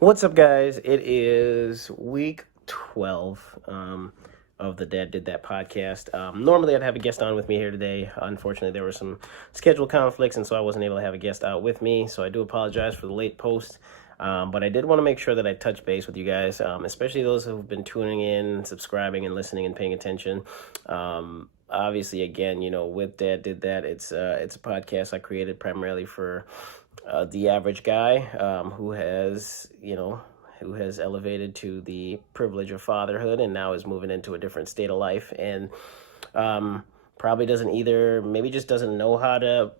What's up, guys? It is week 12 of the Dad Did That podcast. Normally, I'd have a guest on with me here today. Unfortunately, there were some schedule conflicts, and so I wasn't able to have a guest out with me. So I do apologize for the late post. But I did want to make sure that I touch base with you guys, especially those who've been tuning in, subscribing, and listening and paying attention. Obviously, again, with Dad Did That, it's a podcast I created primarily for the average guy who has elevated to the privilege of fatherhood and now is moving into a different state of life, and probably maybe just doesn't know how the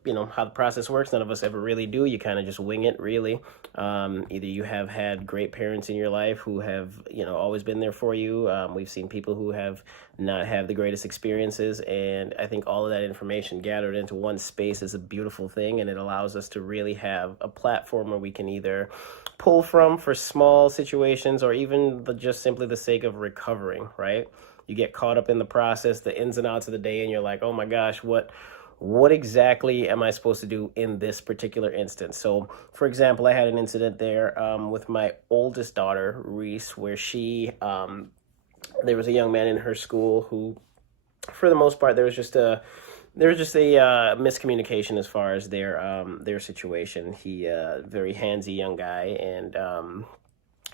process works. None of us ever really do. You kind of just wing it, really. Either you have had great parents in your life who have, always been there for you. We've seen people who have not had the greatest experiences, and I think all of that information gathered into one space is a beautiful thing, and it allows us to really have a platform where we can either pull from for small situations or even just simply the sake of recovering, right? You get caught up in the process, the ins and outs of the day, and you're like, oh my gosh, what exactly am I supposed to do in this particular instance? So, for example, I had an incident there with my oldest daughter, Reese, where there was a young man in her school who, for the most part, there was just a miscommunication as far as their situation. He very handsy young guy, and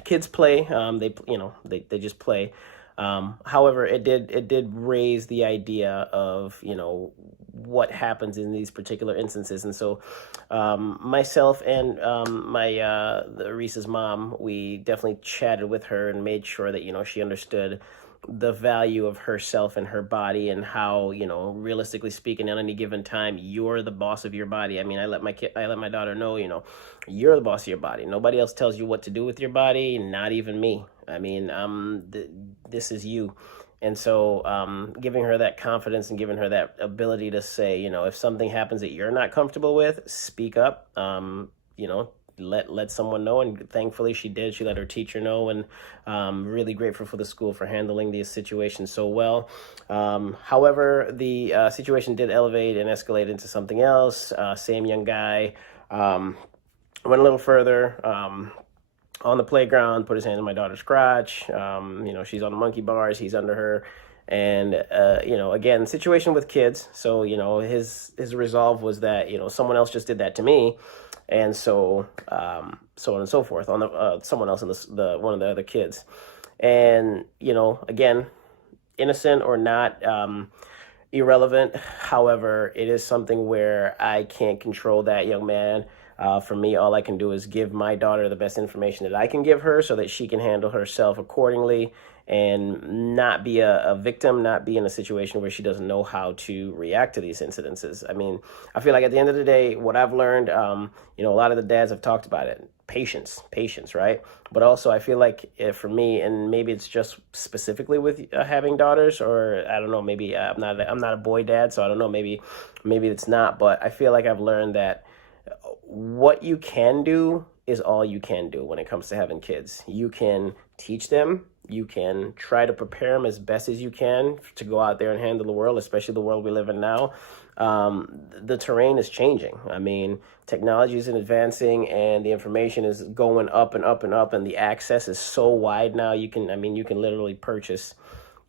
kids play. They just play. However, it did raise the idea of, what happens in these particular instances. And so myself and Reese's mom, we definitely chatted with her and made sure that, she understood the value of herself and her body, and how, realistically speaking, at any given time, you're the boss of your body. I mean, I let my daughter know, you're the boss of your body. Nobody else tells you what to do with your body, not even me. I mean, this is you. And so giving her that confidence and giving her that ability to say, if something happens that you're not comfortable with, speak up, let someone know. And thankfully she did. She let her teacher know, and really grateful for the school for handling these situations so well. However, the situation did elevate and escalate into something else. Same young guy went a little further on the playground, put his hand in my daughter's crotch. She's on the monkey bars, he's under her. And, again, situation with kids. So, his resolve was that, someone else just did that to me. And so on and so forth on someone else in the one of the other kids. And, again, innocent or not, irrelevant. However, it is something where I can't control that young man. For me, all I can do is give my daughter the best information that I can give her so that she can handle herself accordingly and not be a victim, not be in a situation where she doesn't know how to react to these incidences. I mean, I feel like at the end of the day, what I've learned, a lot of the dads have talked about it. Patience, right? But also I feel like for me, and maybe it's just specifically with having daughters, or I don't know, maybe I'm not a boy dad, so I don't know, maybe it's not, but I feel like I've learned that what you can do is all you can do when it comes to having kids. You can teach them. You can try to prepare them as best as you can to go out there and handle the world, especially the world we live in now. The terrain is changing. I mean, technology is advancing, and the information is going up and up and up, and the access is so wide now. You can literally purchase,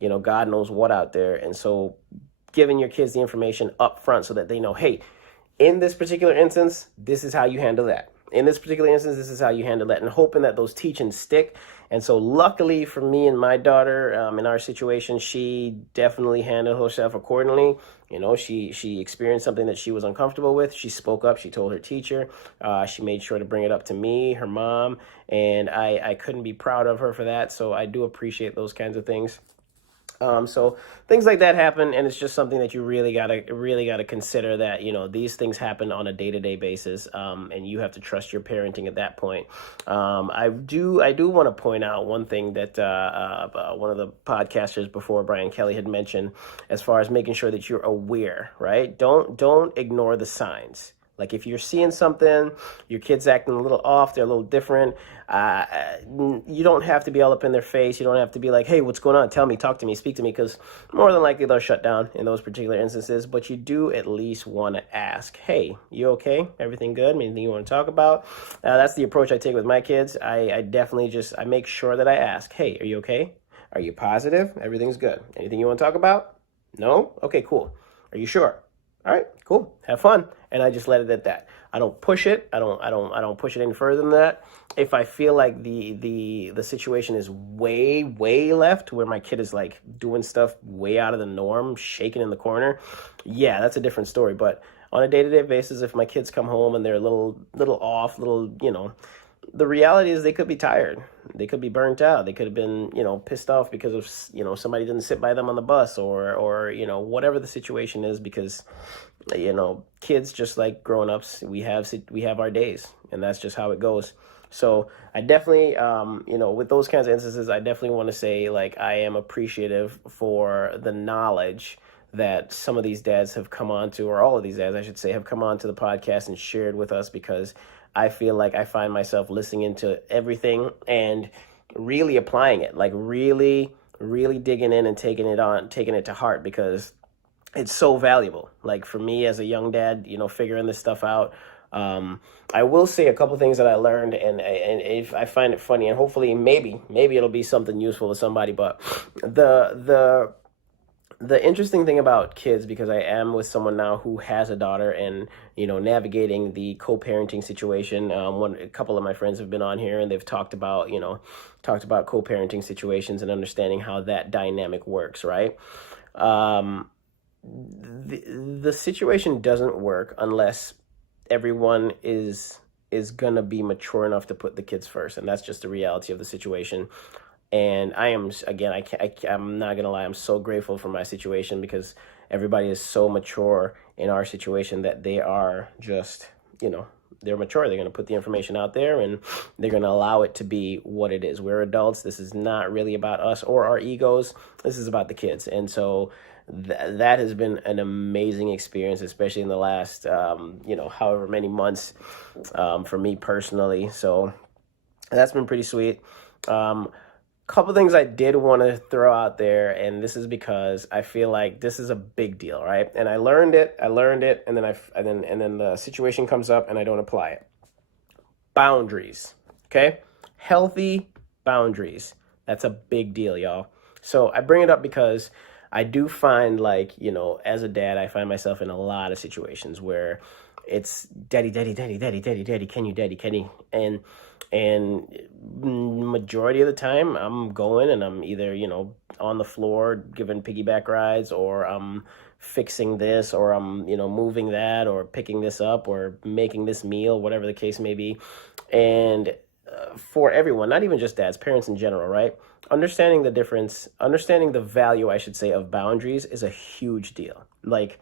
God knows what out there. And so giving your kids the information up front so that they know, hey, in this particular instance, this is how you handle that. In this particular instance, this is how you handle that, and hoping that those teachings stick. And so luckily for me and my daughter, in our situation, she definitely handled herself accordingly. She experienced something that she was uncomfortable with. She spoke up. She told her teacher. She made sure to bring it up to me, her mom, and I couldn't be proud of her for that. So I do appreciate those kinds of things. So things like that happen, and it's just something that you really gotta consider, that these things happen on a day-to-day basis, and you have to trust your parenting at that point. I do want to point out one thing that one of the podcasters before, Brian Kelly, had mentioned, as far as making sure that you're aware, right? Don't ignore the signs. Like if you're seeing something, your kid's acting a little off, they're a little different, uh, you don't have to be all up in their face. You don't have to be like, hey, what's going on? Tell me, talk to me, speak to me, because more than likely they'll shut down in those particular instances. But you do at least want to ask, hey, you okay? Everything good? Anything you want to talk about? That's the approach I take with my kids. I definitely I make sure that I ask, hey, are you okay? Are you positive? Everything's good. Anything you want to talk about? No? Okay, cool. Are you sure? All right, cool. Have fun. And I just let it at that. I don't push it. I don't push it any further than that. If I feel like the situation is way left, where my kid is like doing stuff way out of the norm, shaking in the corner, yeah, that's a different story. But on a day-to-day basis, if my kids come home and they're a little off, the reality is they could be tired. They could be burnt out. They could have been, pissed off because of, somebody didn't sit by them on the bus or, whatever the situation is, because, kids, just like grown-ups, we have our days, and that's just how it goes. So I definitely, with those kinds of instances, I definitely want to say, like, I am appreciative for the knowledge that some of these dads have come on to, or all of these dads, I should say, have come on to the podcast and shared with us, because I feel like I find myself listening into everything and really applying it, like really digging in and taking it to heart, because it's so valuable. Like for me as a young dad, figuring this stuff out. I will say a couple things that I learned, and if I find it funny, and hopefully maybe it'll be something useful to somebody. But the interesting thing about kids, because I am with someone now who has a daughter, and navigating the co-parenting situation. A couple of my friends have been on here, and they've talked about co-parenting situations and understanding how that dynamic works, right? The situation doesn't work unless everyone is gonna be mature enough to put the kids first, and that's just the reality of the situation. And I am, again, I'm not gonna lie, I'm so grateful for my situation, because everybody is so mature in our situation that they are just, they're mature. They're gonna put the information out there, and they're gonna allow it to be what it is. We're adults. This is not really about us or our egos. This is about the kids. And so that has been an amazing experience, especially in the last, however many months, for me personally. So that's been pretty sweet. Couple things I did want to throw out there, and this is because I feel like this is a big deal, right? And I learned it, and then the situation comes up and I don't apply it. Boundaries, okay? Healthy boundaries. That's a big deal, y'all. So I bring it up because I do find, like, as a dad, I find myself in a lot of situations where it's daddy, can you, and majority of the time I'm going and I'm either, on the floor giving piggyback rides, or I'm fixing this, or I'm, moving that, or picking this up, or making this meal, whatever the case may be. And for everyone, not even just dads, parents in general, right? Understanding the difference, understanding the value, I should say, of boundaries is a huge deal. Like,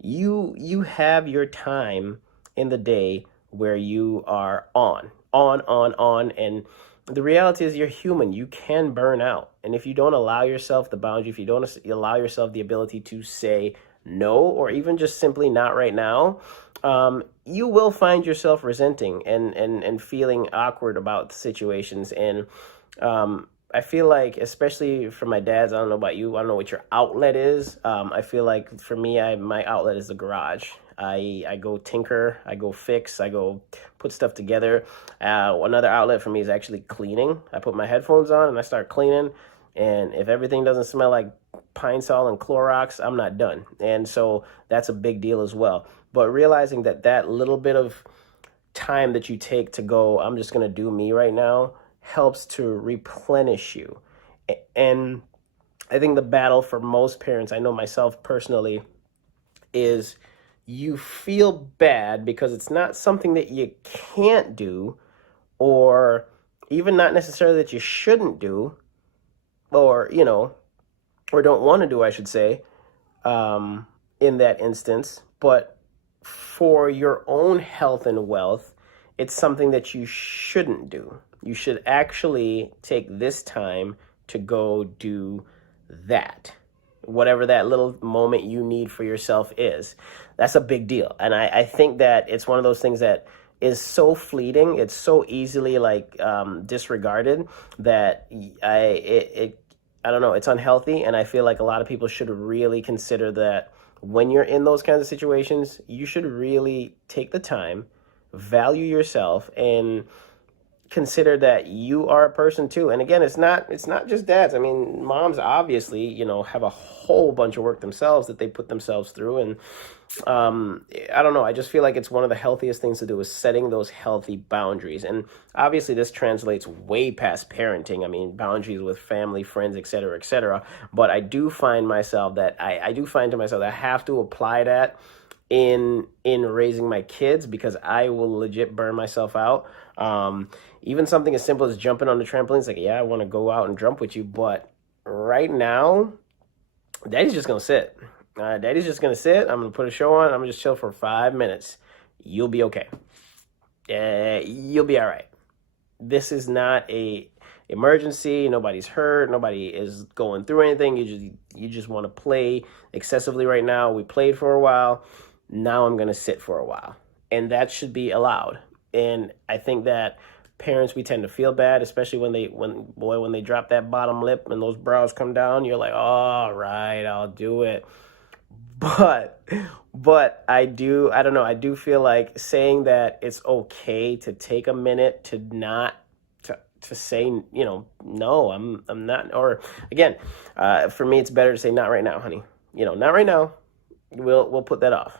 you have your time in the day where you are on, and the reality is you're human. You can burn out. And if you don't allow yourself the boundary, if you don't allow yourself the ability to say no, or even just simply not right now, you will find yourself resenting and feeling awkward about situations. And I feel like, especially for my dads, I don't know about you, I don't know what your outlet is. I feel like for me, my outlet is the garage. I go tinker, I go fix, I go put stuff together. Another outlet for me is actually cleaning. I put my headphones on and I start cleaning. And if everything doesn't smell like Pine Sol and Clorox, I'm not done. And so that's a big deal as well. But realizing that little bit of time that you take to go, I'm just going to do me right now, helps to replenish you. And I think the battle for most parents, I know myself personally, is you feel bad because it's not something that you can't do, or even not necessarily that you shouldn't do, or, or don't want to do, I should say, in that instance. But for your own health and wealth, it's something that you shouldn't do. You should actually take this time to go do that. whatever that little moment you need for yourself is. That's a big deal. And I think that it's one of those things that is so fleeting. It's so easily like disregarded that I don't know, it's unhealthy. And I feel like a lot of people should really consider that when you're in those kinds of situations, you should really take the time, value yourself, and consider that you are a person too. And again, it's not just dads. I mean, moms obviously, have a whole bunch of work themselves that they put themselves through. And I don't know, I just feel like it's one of the healthiest things to do is setting those healthy boundaries. And obviously this translates way past parenting. I mean, boundaries with family, friends, et cetera, et cetera. But I do find myself that I do find to myself that I have to apply that in raising my kids, because I will legit burn myself out. Even something as simple as jumping on the trampoline. It's like, yeah, I want to go out and jump with you, but right now, daddy's just gonna sit. Daddy's just gonna sit. I'm gonna put a show on. I'm gonna just chill for 5 minutes. You'll be okay. You'll be all right. This is not a emergency. Nobody's hurt. Nobody is going through anything. You just want to play excessively right now. We played for a while. Now I'm gonna sit for a while, and that should be allowed. And I think that parents, we tend to feel bad, especially when they drop that bottom lip and those brows come down. You're like, all right, I'll do it. But I don't know. I do feel like saying that it's okay to take a minute to not to say, no, I'm not. Or again, for me, it's better to say not right now, honey. Not right now. We'll put that off.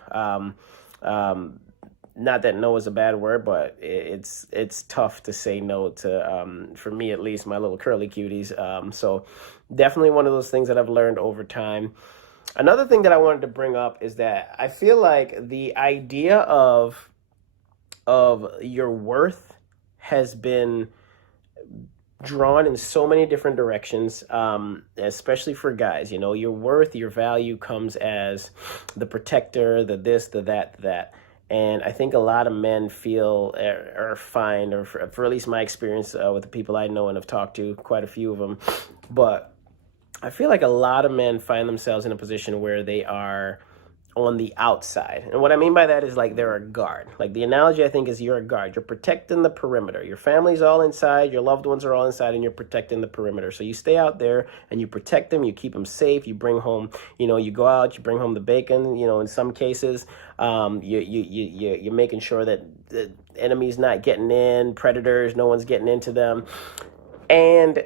Not that no is a bad word, but it's tough to say no to, for me at least, my little curly cuties. So definitely one of those things that I've learned over time. Another thing that I wanted to bring up is that I feel like the idea of your worth has been drawn in so many different directions, especially for guys. Your worth, your value comes as the protector, the this, the that. And I think a lot of men feel or find, or for at least my experience with the people I know and have talked to, quite a few of them, but I feel like a lot of men find themselves in a position where they are on the outside. And what I mean by that is like they're a guard. Like the analogy I think is you're a guard. You're protecting the perimeter. Your family's all inside, your loved ones are all inside, and you're protecting the perimeter. So you stay out there and you protect them, you keep them safe, you bring home, you go out, you bring home the bacon, in some cases, you're making sure that the enemy's not getting in, predators, no one's getting into them. And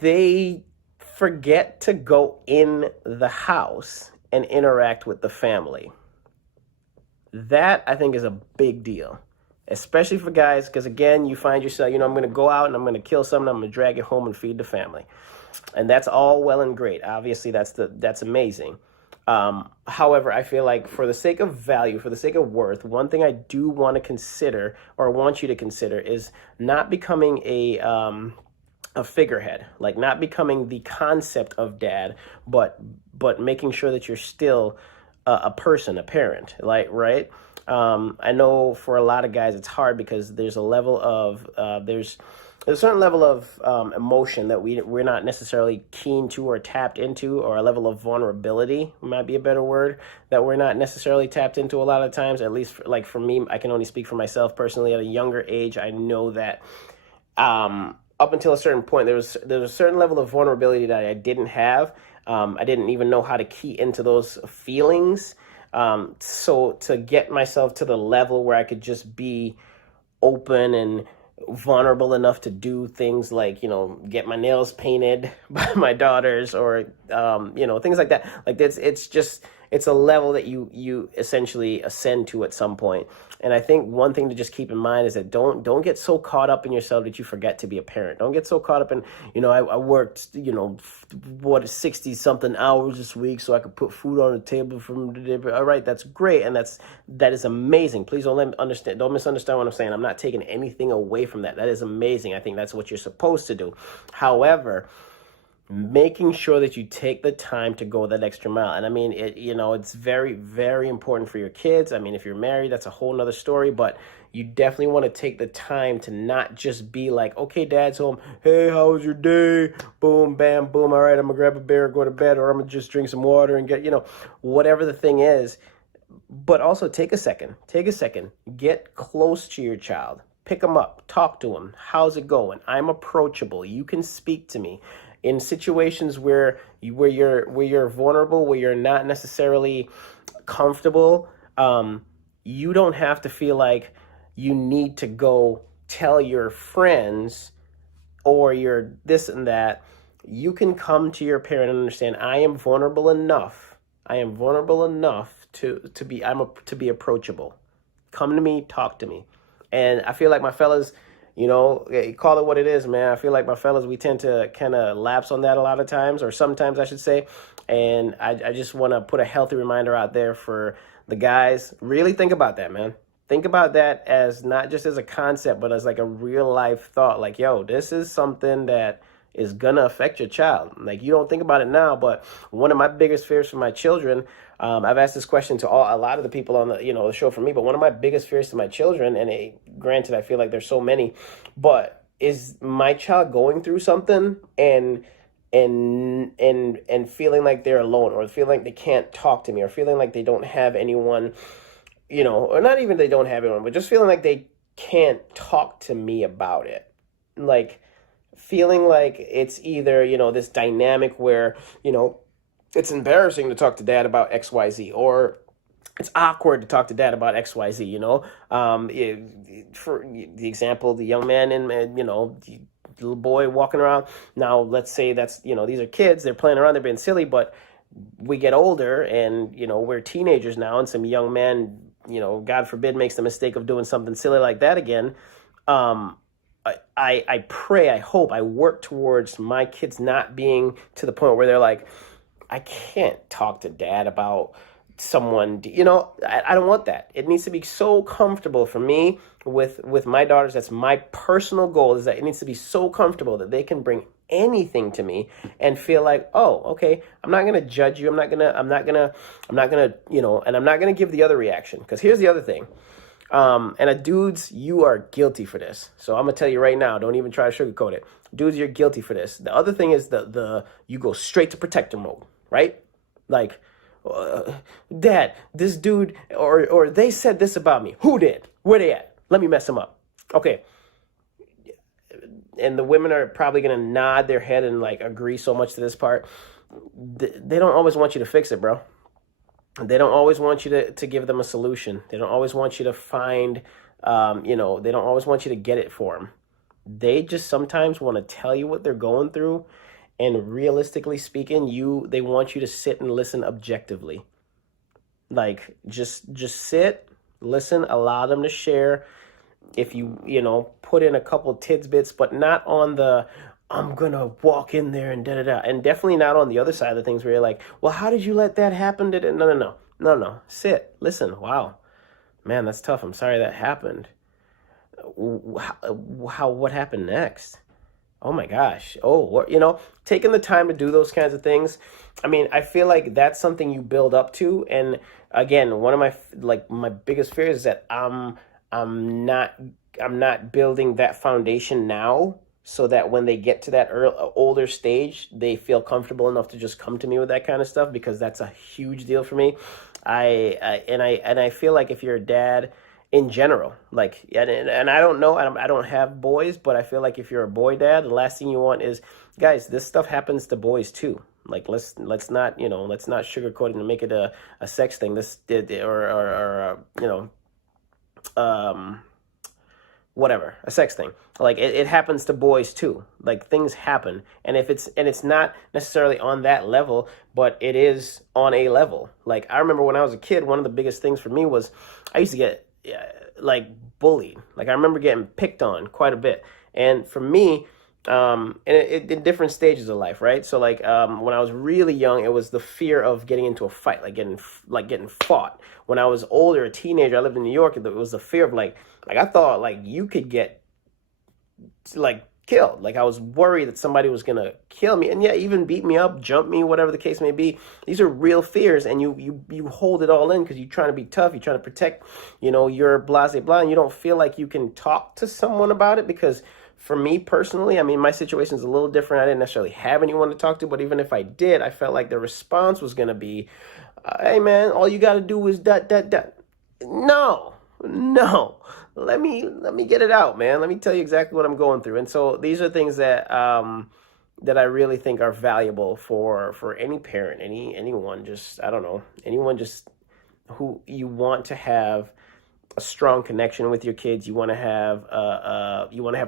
they forget to go in the house and interact with the family. That, I think, is a big deal, especially for guys, because, again, you find yourself, I'm going to go out and I'm going to kill something, I'm going to drag it home and feed the family. And that's all well and great. Obviously, that's amazing. However, I feel like for the sake of value, for the sake of worth, one thing I do want to consider, or want you to consider, is not becoming a figurehead, like not becoming the concept of dad, but making sure that you're still a person, a parent, like, right? I know for a lot of guys it's hard because there's a level of there's a certain level of emotion that we're not necessarily keen to or tapped into, or a level of vulnerability might be a better word, that we're not necessarily tapped into a lot of times. At least for me, I can only speak for myself personally. At a younger age, I know that up until a certain point, there was a certain level of vulnerability that I didn't have. I didn't even know how to key into those feelings. So to get myself to the level where I could just be open and vulnerable enough to do things like, get my nails painted by my daughters, or, things like that. Like it's a level that you essentially ascend to at some point. And I think one thing to just keep in mind is that don't get so caught up in yourself that you forget to be a parent. Don't get so caught up in, I worked, 60 something hours this week so I could put food on the table from the day. All right, that's great. And that is amazing. Please don't misunderstand what I'm saying. I'm not taking anything away from that. That is amazing. I think that's what you're supposed to do. However, making sure that you take the time to go that extra mile. And I mean, it's very, very important for your kids. I mean, if you're married, that's a whole nother story, but you definitely want to take the time to not just be like, okay, dad's home. Hey, how was your day? Boom, bam, boom. All right, I'm gonna grab a beer, go to bed, or I'm gonna just drink some water and get, whatever the thing is. But also take a second, get close to your child, pick them up, talk to them. How's it going? I'm approachable. You can speak to me in situations where you're vulnerable, where you're not necessarily comfortable. You don't have to feel like you need to go tell your friends or your this and that. You can come to your parent and understand, I am vulnerable enough. To be approachable. Come to me, talk to me. And I feel like my fellas, call it what it is, man. I feel like my fellas, we tend to kind of lapse on that a lot of times, or sometimes I should say. And I just want to put a healthy reminder out there for the guys. Really think about that, man. Think about that as not just as a concept, but as like a real life thought. Like, yo, this is something that is gonna affect your child. Like, you don't think about it now, but one of my biggest fears for my children, I've asked this question to a lot of the people on the show for me, but one of my biggest fears to my children, and granted, I feel like there's so many, but is my child going through something and feeling like they're alone, or feeling like they can't talk to me, or feeling like they don't have anyone, or not even they don't have anyone, but just feeling like they can't talk to me about it. Like, feeling like it's either, this dynamic where, it's embarrassing to talk to dad about XYZ, or it's awkward to talk to dad about XYZ, for the example, the young man and, the little boy walking around. Now, let's say that's, these are kids, they're playing around, they're being silly, but we get older and, we're teenagers now, and some young man, God forbid, makes the mistake of doing something silly like that again. I pray, I hope, I work towards my kids not being to the point where they're like, I can't talk to dad about someone, I don't want that. It needs to be so comfortable for me with my daughters. That's my personal goal, is that it needs to be so comfortable that they can bring anything to me and feel like, oh, okay, I'm not going to judge you. I'm not going to, and I'm not going to give the other reaction. Because here's the other thing. And dudes, you are guilty for this. So I'm gonna tell you right now, don't even try to sugarcoat it. Dudes, you're guilty for this. The other thing is you go straight to protector mode, right? Like, dad, this dude, or they said this about me. Who did? Where they at? Let me mess them up. Okay. And the women are probably gonna nod their head and like agree so much to this part. They don't always want you to fix it, bro. They don't always want you to give them a solution. They don't always want you to find, they don't always want you to get it for them. They just sometimes want to tell you what they're going through. And realistically speaking, they want you to sit and listen objectively. Like, just sit, listen, allow them to share. If you put in a couple tidbits, but not on the, I'm going to walk in there and da-da-da. And definitely not on the other side of things where you're like, well, how did you let that happen? No. Sit, listen. Wow, man, that's tough. I'm sorry that happened. What happened next? Oh my gosh. Oh, what, taking the time to do those kinds of things. I mean, I feel like that's something you build up to. And again, one of my biggest fears is that I'm not building that foundation now, so that when they get to that older stage, they feel comfortable enough to just come to me with that kind of stuff, because that's a huge deal for me. I feel like if you're a dad in general, like, and I don't know, I don't have boys, but I feel like if you're a boy dad, the last thing you want is, guys, this stuff happens to boys too. Like, let's not sugarcoat it and make it a sex thing. Whatever, a sex thing. Like, it happens to boys too. Like, things happen, and it's not necessarily on that level, but it is on a level. Like, I remember when I was a kid, one of the biggest things for me was I used to get like bullied. Like, I remember getting picked on quite a bit, and for me, and in different stages of life, right? So like, when I was really young, it was the fear of getting into a fight, like getting fought. When I was older, a teenager, I lived in New York, it was the fear of like I thought like you could get like killed. Like I was worried that somebody was gonna kill me, and yeah, even beat me up, jump me, whatever the case may be. These are real fears, and you hold it all in because you're trying to be tough, you're trying to protect, your blase blah, and you don't feel like you can talk to someone about it because. For me personally, I mean, my situation is a little different. I didn't necessarily have anyone to talk to, but even if I did, I felt like the response was going to be, hey man, all you got to do is that. No, no. Let me get it out, man. Let me tell you exactly what I'm going through. And so these are things that I really think are valuable for any parent, anyone, just I don't know, anyone just who you want to have a strong connection with your kids. You want to have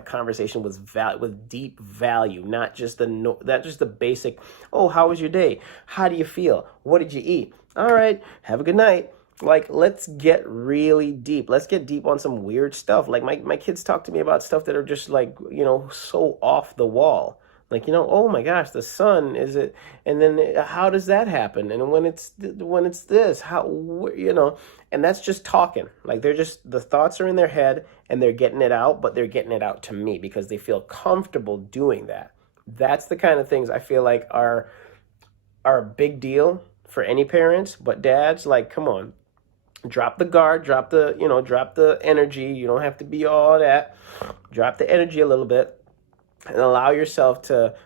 conversation with deep value, not just the basic. Oh, how was your day? How do you feel? What did you eat? All right, have a good night. Like, let's get really deep. Let's get deep on some weird stuff. Like my kids talk to me about stuff that are just like, so off the wall. Like, oh my gosh, the sun is it, and then how does that happen? And when it's this, and that's just talking. Like the thoughts are in their head and they're getting it out, but they're getting it out to me because they feel comfortable doing that. That's the kind of things I feel like are a big deal for any parents, but dads, like, come on, drop the guard, drop the energy. You don't have to be all that. Drop the energy a little bit. And allow yourself to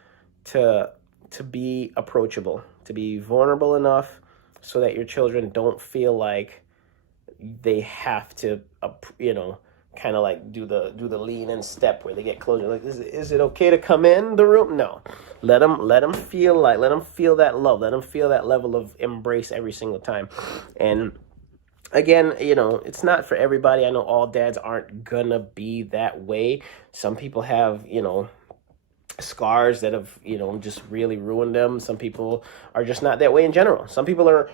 be approachable, to be vulnerable enough so that your children don't feel like they have to, kind of like do the lean in step where they get closer. Like, is it okay to come in the room? No, let them feel that love, let them feel that level of embrace every single time. And again, it's not for everybody. I know all dads aren't gonna be that way. Some people have, scars that have, just really ruined them. Some people are just not that way in general. Some people are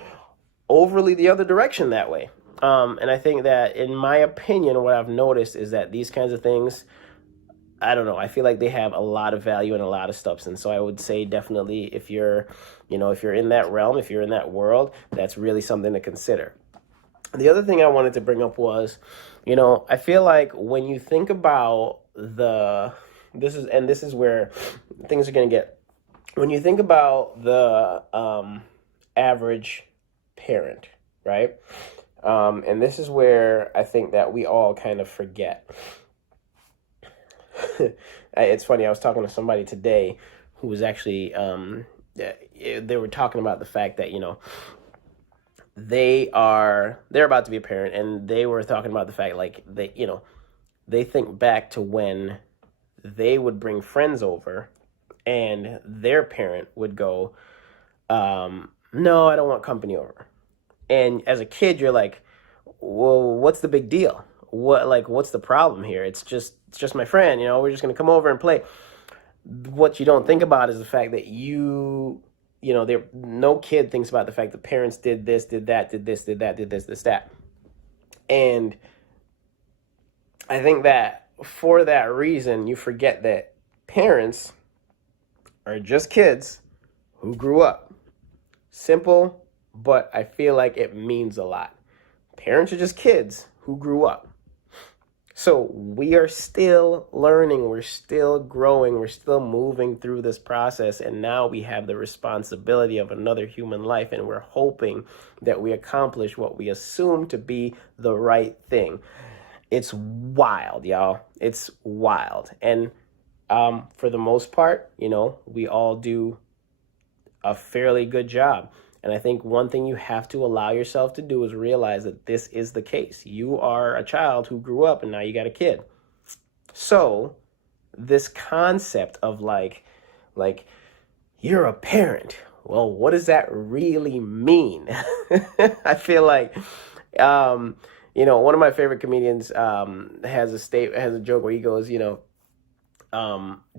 overly the other direction that way. And I think that, in my opinion, what I've noticed is that these kinds of things, I don't know, I feel like they have a lot of value and a lot of substance. So I would say definitely if you're in that realm, if you're in that world, that's really something to consider. The other thing I wanted to bring up was, I feel like when you think about this is where things are going to get, when you think about the average parent, right? And this is where I think that we all kind of forget. It's funny, I was talking to somebody today who was actually, they were talking about the fact that, they're about to be a parent, and they were talking about the fact, like, they think back to when they would bring friends over and their parent would go, no, I don't want company over. And as a kid, you're like, well, what's the big deal? What's the problem here? It's just my friend, we're just going to come over and play. What you don't think about is the fact that no kid thinks about the fact that parents did this, did that, did this, did that, did this, that. And I think that for that reason, you forget that parents are just kids who grew up. Simple, but I feel like it means a lot. Parents are just kids who grew up. So we are still learning, we're still growing, we're still moving through this process, and now we have the responsibility of another human life, and we're hoping that we accomplish what we assume to be the right thing. It's wild, y'all. It's wild. And for the most part, we all do a fairly good job. And I think one thing you have to allow yourself to do is realize that this is the case. You are a child who grew up and now you got a kid. So this concept of like you're a parent. Well, what does that really mean? I feel like, one of my favorite comedians has a joke where he goes,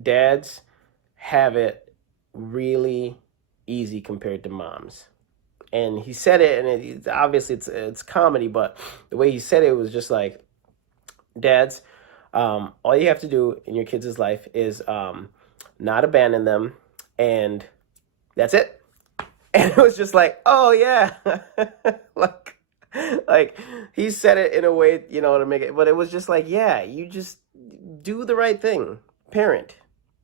dads have it really easy compared to moms. And he said it, and obviously it's comedy, but the way he said it was just like, dads, all you have to do in your kids' life is not abandon them, and that's it. And it was just like, oh yeah, like he said it in a way, to make it, but it was just like, yeah, you just do the right thing, parent.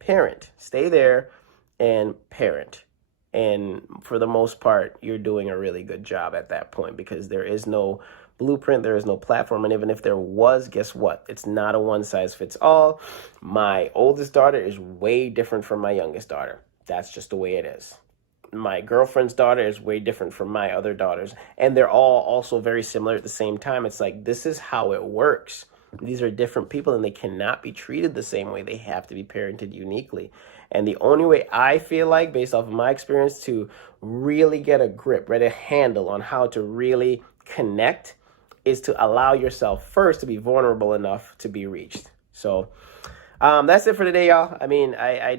parent. Stay there and parent. And for the most part, you're doing a really good job at that point, because there is no blueprint, there is no platform. And even if there was, guess what? It's not a one size fits all. My oldest daughter is way different from my youngest daughter. That's just the way it is. My girlfriend's daughter is way different from my other daughters. And they're all also very similar at the same time. It's like, this is how it works. These are different people, and they cannot be treated the same way. They have to be parented uniquely. And the only way I feel like, based off of my experience, to really get a grip, right, a handle on how to really connect, is to allow yourself first to be vulnerable enough to be reached. So that's it for today, y'all. I mean, I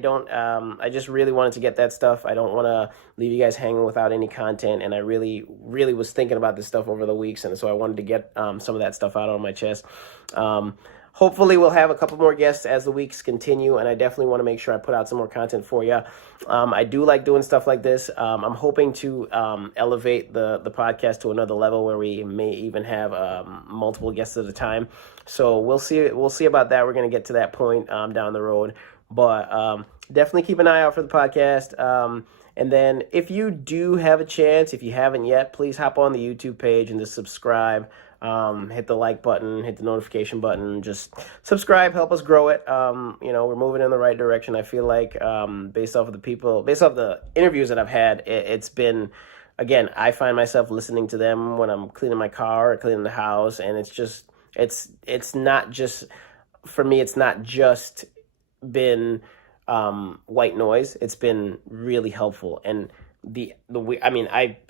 just really wanted to get that stuff. I don't want to leave you guys hanging without any content. And I really, really was thinking about this stuff over the weeks. And so I wanted to get some of that stuff out on my chest. Hopefully we'll have a couple more guests as the weeks continue, and I definitely want to make sure I put out some more content for you. I do like doing stuff like this. I'm hoping to elevate the podcast to another level where we may even have multiple guests at a time. So we'll see about that. We're going to get to that point down the road, but definitely keep an eye out for the podcast. And then if you do have a chance, if you haven't yet, please hop on the YouTube page and just subscribe. Hit the like button, hit the notification button, just subscribe, help us grow it. We're moving in the right direction. I feel like, based off the interviews that I've had, it's been, again, I find myself listening to them when I'm cleaning my car or cleaning the house. And it's not just, for me, it's not just been, white noise. It's been really helpful. And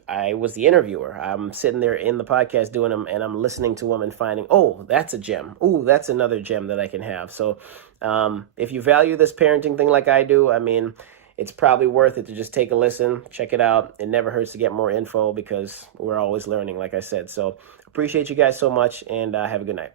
I was the interviewer. I'm sitting there in the podcast doing them, and I'm listening to them and finding, oh, that's a gem. Oh, that's another gem that I can have. So if you value this parenting thing like I do, I mean, it's probably worth it to just take a listen, check it out. It never hurts to get more info, because we're always learning, like I said. So appreciate you guys so much, and have a good night.